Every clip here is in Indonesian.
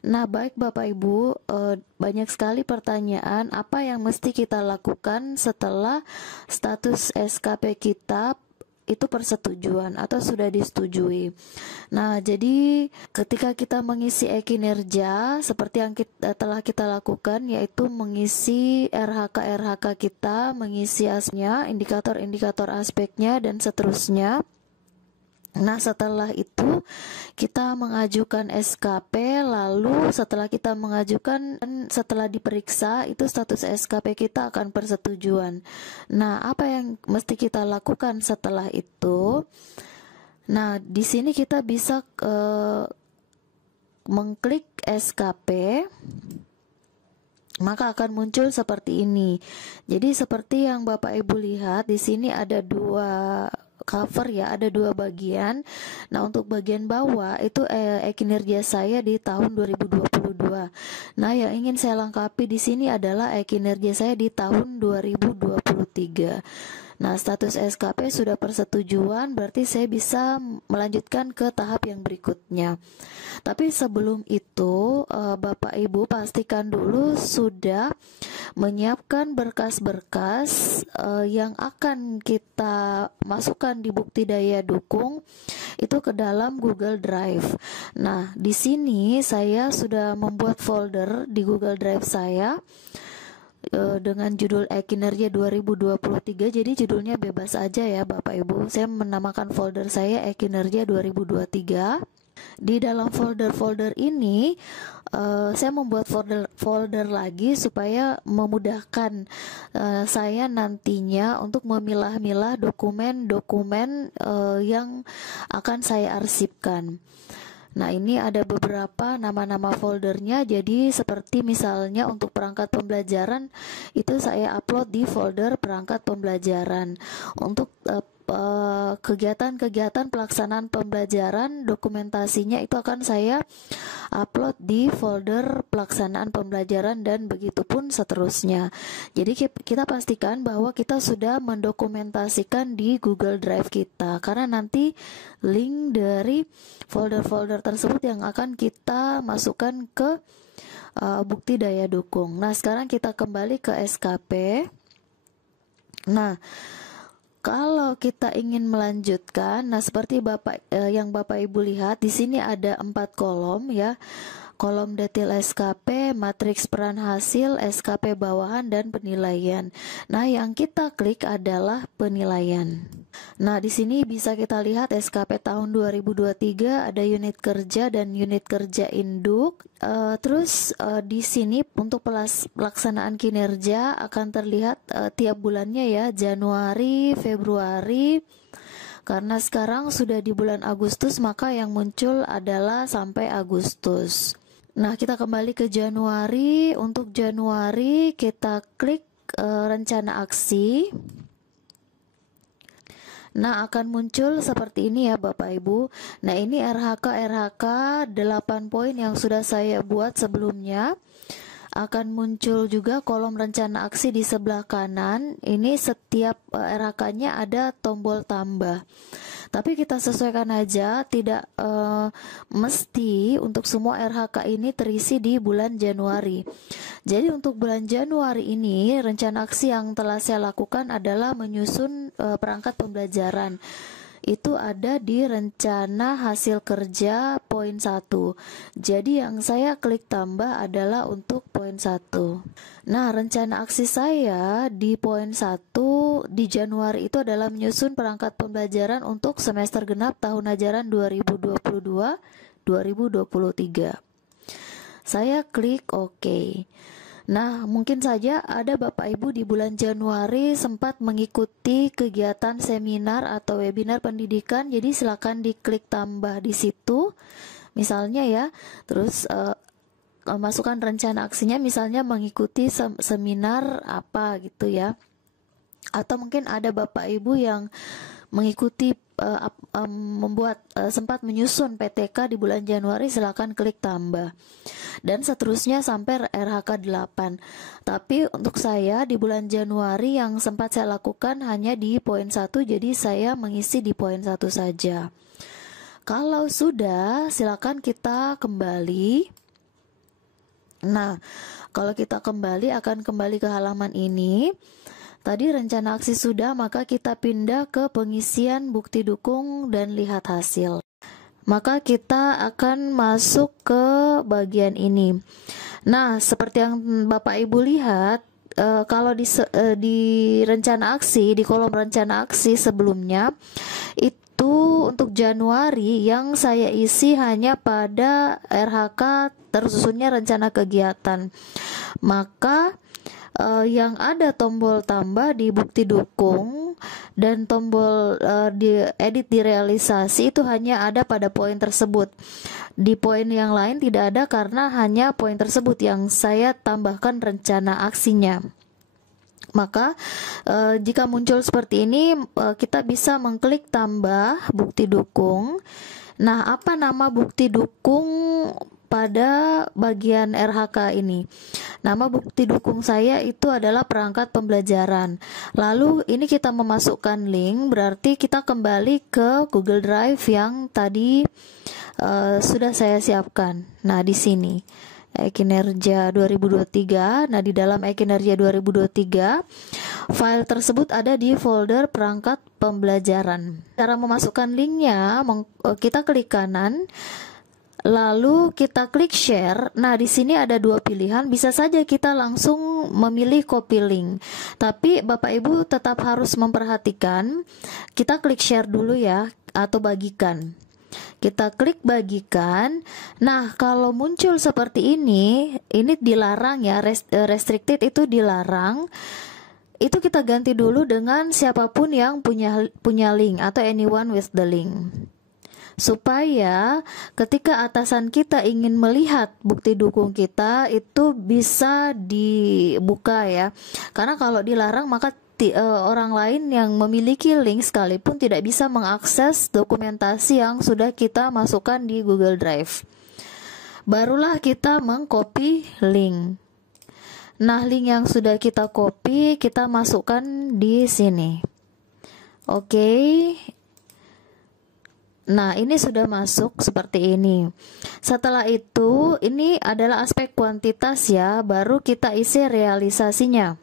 Nah, baik Bapak Ibu, banyak sekali pertanyaan apa yang mesti kita lakukan setelah status SKP kita itu persetujuan atau sudah disetujui. Nah, jadi ketika kita mengisi e-kinerja seperti yang telah kita lakukan, yaitu mengisi RHK kita, mengisi asnya, indikator-indikator aspeknya dan seterusnya. Nah, setelah itu kita mengajukan SKP, lalu setelah kita mengajukan dan setelah diperiksa itu status SKP kita akan persetujuan. Nah, apa yang mesti kita lakukan setelah itu? Nah, di sini kita bisa mengklik SKP, maka akan muncul seperti ini. Jadi seperti yang Bapak Ibu lihat di sini ada dua cover ya, ada dua bagian. Nah, untuk bagian bawah itu kinerja saya di tahun 2022. Nah, yang ingin saya lengkapi di sini adalah kinerja saya di tahun 2023. Nah, status SKP sudah persetujuan, berarti saya bisa melanjutkan ke tahap yang berikutnya. Tapi sebelum itu, Bapak Ibu pastikan dulu sudah menyiapkan berkas-berkas yang akan kita masukkan di bukti daya dukung itu ke dalam Google Drive. Nah, di sini saya sudah membuat folder di Google Drive saya dengan judul kinerja 2023. Jadi judulnya bebas aja ya Bapak Ibu. Saya menamakan folder saya kinerja 2023. Di dalam folder-folder ini saya membuat folder lagi supaya memudahkan saya nantinya untuk memilah-milah dokumen-dokumen yang akan saya arsipkan. Nah, ini ada beberapa nama-nama foldernya. Jadi seperti misalnya untuk perangkat pembelajaran itu saya upload di folder perangkat pembelajaran. Untuk kegiatan-kegiatan pelaksanaan pembelajaran, dokumentasinya itu akan saya upload di folder pelaksanaan pembelajaran dan begitu pun seterusnya. Jadi kita pastikan bahwa kita sudah mendokumentasikan di Google Drive kita, karena nanti link dari folder-folder tersebut yang akan kita masukkan ke bukti daya dukung. Nah, sekarang kita kembali ke SKP. Nah, kalau kita ingin melanjutkan, nah seperti yang Bapak Ibu lihat di sini ada 4 kolom ya. Kolom detail SKP, matriks peran hasil, SKP bawahan, dan penilaian. Nah, yang kita klik adalah penilaian. Nah, di sini bisa kita lihat SKP tahun 2023 ada unit kerja dan unit kerja induk. Terus di sini untuk pelaksanaan kinerja akan terlihat tiap bulannya ya, Januari, Februari. Karena sekarang sudah di bulan Agustus, maka yang muncul adalah sampai Agustus. Nah, kita kembali ke Januari. Untuk Januari kita klik rencana aksi. Nah, akan muncul seperti ini ya Bapak Ibu. Nah, ini RHK 8 poin yang sudah saya buat sebelumnya. Akan muncul juga kolom rencana aksi di sebelah kanan. Ini setiap RHK-nya ada tombol tambah. Tapi kita sesuaikan aja, tidak mesti untuk semua RHK ini terisi di bulan Januari. Jadi untuk bulan Januari ini, rencana aksi yang telah saya lakukan adalah menyusun perangkat pembelajaran. Itu ada di rencana hasil kerja poin 1. Jadi yang saya klik tambah adalah untuk poin 1. Nah, rencana aksi saya di poin 1 di Januari itu adalah menyusun perangkat pembelajaran untuk semester genap tahun ajaran 2022-2023. Saya klik OK. Nah, mungkin saja ada Bapak Ibu di bulan Januari sempat mengikuti kegiatan seminar atau webinar pendidikan, jadi silakan diklik tambah di situ. Misalnya ya, terus masukkan rencana aksinya, misalnya mengikuti seminar apa gitu ya. Atau mungkin ada Bapak Ibu yang mengikuti sempat menyusun PTK di bulan Januari, silakan klik tambah. Dan seterusnya sampai RHK 8. Tapi untuk saya di bulan Januari yang sempat saya lakukan hanya di poin 1, jadi saya mengisi di poin 1 saja. Kalau sudah, silakan kita kembali Nah, kalau kita akan kembali ke halaman ini. Tadi rencana aksi sudah, maka kita pindah ke pengisian bukti dukung dan lihat hasil. Maka kita akan masuk ke bagian ini. Nah, seperti yang Bapak Ibu lihat, kalau di rencana aksi, di kolom rencana aksi sebelumnya, itu untuk Januari yang saya isi hanya pada RHK tersusunnya rencana kegiatan. Maka yang ada tombol tambah di bukti dukung dan tombol di edit di realisasi itu hanya ada pada poin tersebut. Di poin yang lain tidak ada karena hanya poin tersebut yang saya tambahkan rencana aksinya. Maka jika muncul seperti ini, kita bisa mengklik tambah bukti dukung. Nah, apa nama bukti dukung pada bagian RHK ini? Nama bukti dukung saya itu adalah perangkat pembelajaran. Lalu ini kita memasukkan link, berarti kita kembali ke Google Drive yang tadi sudah saya siapkan. Nah, di sini e-kinerja 2023. Nah, di dalam e-kinerja 2023, file tersebut ada di folder perangkat pembelajaran. Cara memasukkan linknya, kita klik kanan, lalu kita klik share. Nah, di sini ada dua pilihan. Bisa saja kita langsung memilih copy link. Tapi Bapak Ibu tetap harus memperhatikan, kita klik share dulu ya, atau bagikan. Kita klik bagikan. Nah, kalau muncul seperti ini dilarang ya, restricted itu dilarang. Itu kita ganti dulu dengan siapapun yang punya link atau anyone with the link. Supaya ketika atasan kita ingin melihat bukti dukung kita itu bisa dibuka ya. Karena kalau dilarang maka orang lain yang memiliki link sekalipun tidak bisa mengakses dokumentasi yang sudah kita masukkan di Google Drive. Barulah kita mengcopy link. Nah, link yang sudah kita copy kita masukkan di sini. Oke. Nah, ini sudah masuk seperti ini. Setelah itu, ini adalah aspek kuantitas ya, baru kita isi realisasinya.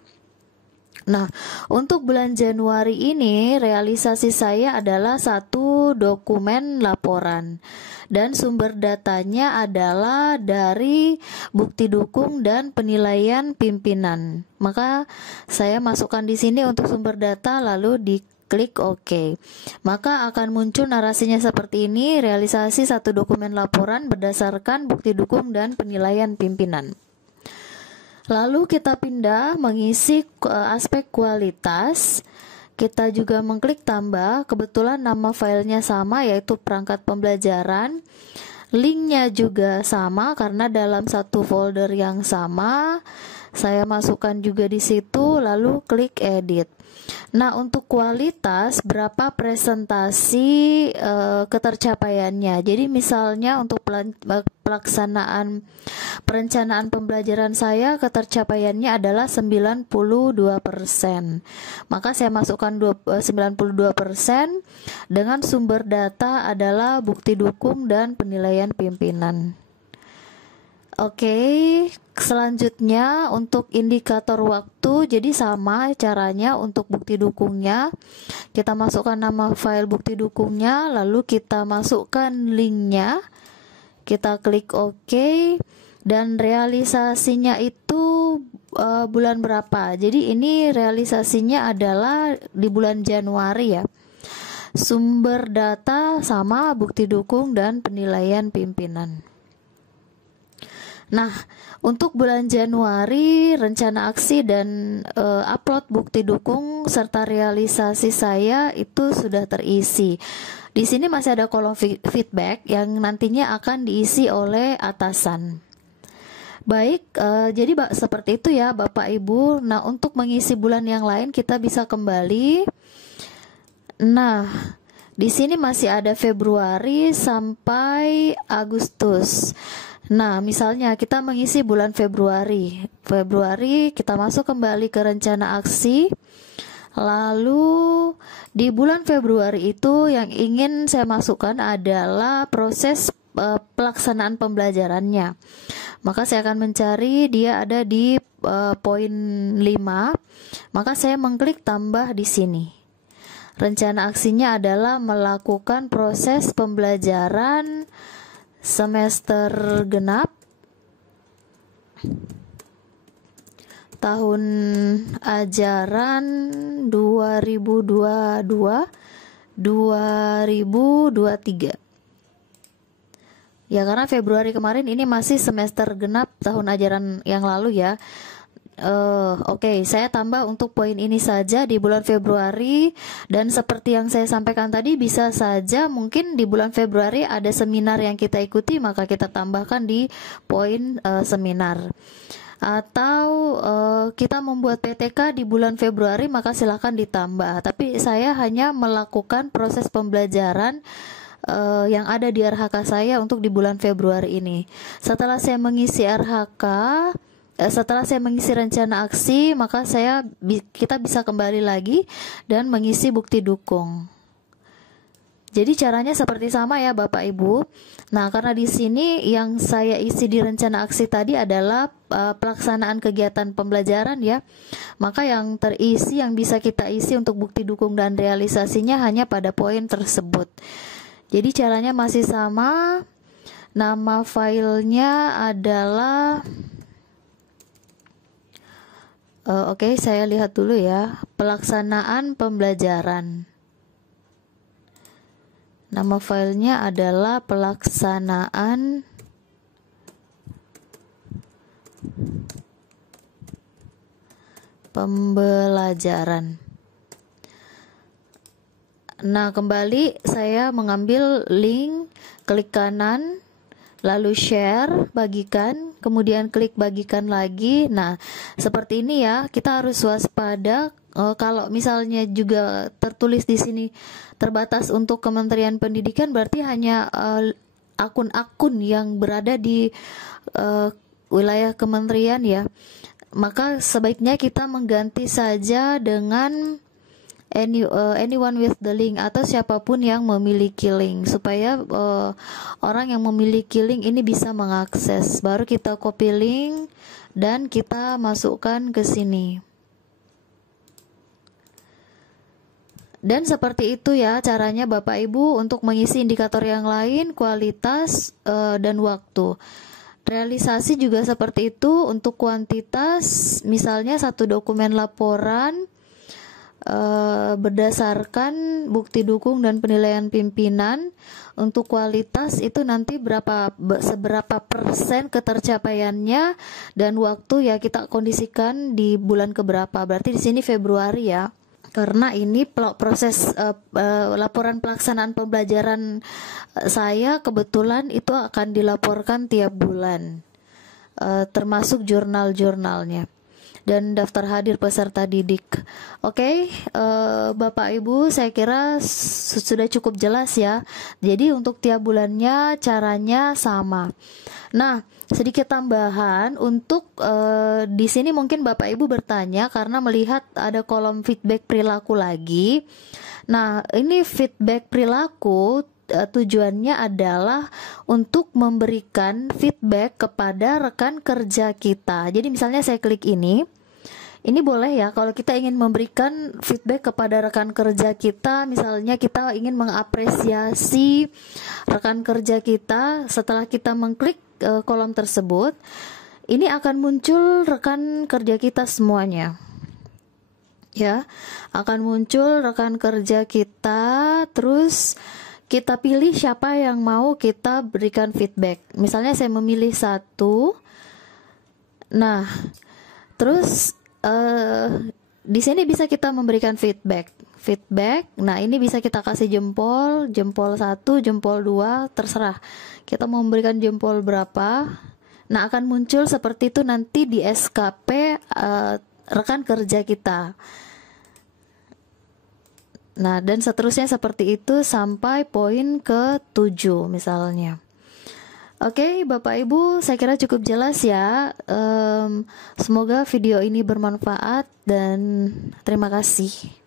Nah, untuk bulan Januari ini realisasi saya adalah satu dokumen laporan dan sumber datanya adalah dari bukti dukung dan penilaian pimpinan. Maka saya masukkan di sini untuk sumber data lalu diklik OK. Maka akan muncul narasinya seperti ini, realisasi satu dokumen laporan berdasarkan bukti dukung dan penilaian pimpinan. Lalu kita pindah mengisi aspek kualitas. Kita juga mengklik tambah. Kebetulan nama filenya sama, yaitu perangkat pembelajaran. Linknya juga sama karena dalam satu folder yang sama. Saya masukkan juga di situ, lalu klik edit. Nah, untuk kualitas berapa presentasi ketercapaiannya. Jadi misalnya untuk pelaksanaan perencanaan pembelajaran saya ketercapaiannya adalah 92%. Maka saya masukkan 92% dengan sumber data adalah bukti dukung dan penilaian pimpinan. Oke, selanjutnya untuk indikator waktu, jadi sama caranya untuk bukti dukungnya. Kita masukkan nama file bukti dukungnya, lalu kita masukkan linknya, kita klik OK, dan realisasinya itu bulan berapa. Jadi ini realisasinya adalah di bulan Januari ya. Sumber data sama bukti dukung dan penilaian pimpinan. Nah, untuk bulan Januari rencana aksi dan upload bukti dukung serta realisasi saya itu sudah terisi. Di sini masih ada kolom feedback yang nantinya akan diisi oleh atasan. Baik, jadi seperti itu ya Bapak Ibu. Nah, untuk mengisi bulan yang lain kita bisa kembali. Nah, di sini masih ada Februari sampai Agustus. Nah, misalnya kita mengisi bulan Februari. Kita masuk kembali ke rencana aksi. Lalu di bulan Februari itu yang ingin saya masukkan adalah proses pelaksanaan pembelajarannya. Maka saya akan mencari, dia ada di poin 5. Maka saya mengklik tambah di sini. Rencana aksinya adalah melakukan proses pembelajaran semester genap tahun ajaran 2022-2023. Ya, karena Februari kemarin ini masih semester genap tahun ajaran yang lalu ya. Oke, saya tambah untuk poin ini saja di bulan Februari, dan seperti yang saya sampaikan tadi, bisa saja mungkin di bulan Februari ada seminar yang kita ikuti, maka kita tambahkan di poin seminar. Atau kita membuat PTK di bulan Februari, maka silakan ditambah. Tapi saya hanya melakukan proses pembelajaran yang ada di RHK saya untuk di bulan Februari ini. Setelah saya mengisi RHK, setelah saya mengisi rencana aksi, maka kita bisa kembali lagi dan mengisi bukti dukung. Jadi caranya seperti sama ya Bapak Ibu. Nah, karena di sini yang saya isi di rencana aksi tadi adalah pelaksanaan kegiatan pembelajaran ya. Maka yang terisi, yang bisa kita isi untuk bukti dukung dan realisasinya hanya pada poin tersebut. Jadi caranya masih sama. Nama filenya adalah oke, saya lihat dulu ya. Pelaksanaan pembelajaran. Nama filenya adalah pelaksanaan pembelajaran. Nah, kembali saya mengambil link, klik kanan, lalu share, bagikan, kemudian klik bagikan lagi. Nah, seperti ini ya, kita harus waspada. Kalau misalnya juga tertulis di sini terbatas untuk Kementerian Pendidikan, berarti hanya akun-akun yang berada di wilayah kementerian ya. Maka sebaiknya kita mengganti saja dengan anyone with the link, atau siapapun yang memiliki link, supaya orang yang memiliki link ini bisa mengakses. Baru kita copy link dan kita masukkan ke sini. Dan seperti itu ya caranya Bapak Ibu untuk mengisi indikator yang lain, kualitas dan waktu. Realisasi juga seperti itu. Untuk kuantitas, misalnya satu dokumen laporan berdasarkan bukti dukung dan penilaian pimpinan. Untuk kualitas itu nanti seberapa persen ketercapaiannya, dan waktu ya kita kondisikan di bulan keberapa. Berarti di sini Februari ya. Karena ini proses laporan pelaksanaan pembelajaran saya kebetulan itu akan dilaporkan tiap bulan, termasuk jurnal-jurnalnya dan daftar hadir peserta didik. Oke, Bapak Ibu, saya kira sudah cukup jelas ya. Jadi untuk tiap bulannya caranya sama. Nah, sedikit tambahan untuk di sini mungkin Bapak Ibu bertanya karena melihat ada kolom feedback perilaku lagi. Nah, ini feedback perilaku tujuannya adalah untuk memberikan feedback kepada rekan kerja kita. Jadi misalnya saya klik ini boleh ya kalau kita ingin memberikan feedback kepada rekan kerja kita. Misalnya kita ingin mengapresiasi rekan kerja kita. Setelah kita mengklik kolom tersebut, ini akan muncul rekan kerja kita semuanya ya, akan muncul rekan kerja kita. Terus kita pilih siapa yang mau kita berikan feedback. Misalnya saya memilih satu. Nah, terus di sini bisa kita memberikan feedback. Nah, ini bisa kita kasih jempol 1, jempol 2, terserah. Kita mau memberikan jempol berapa. Nah, akan muncul seperti itu nanti di SKP rekan kerja kita. Nah, dan seterusnya seperti itu sampai poin ke-7 misalnya. Oke, Bapak Ibu, saya kira cukup jelas ya. Semoga video ini bermanfaat dan terima kasih.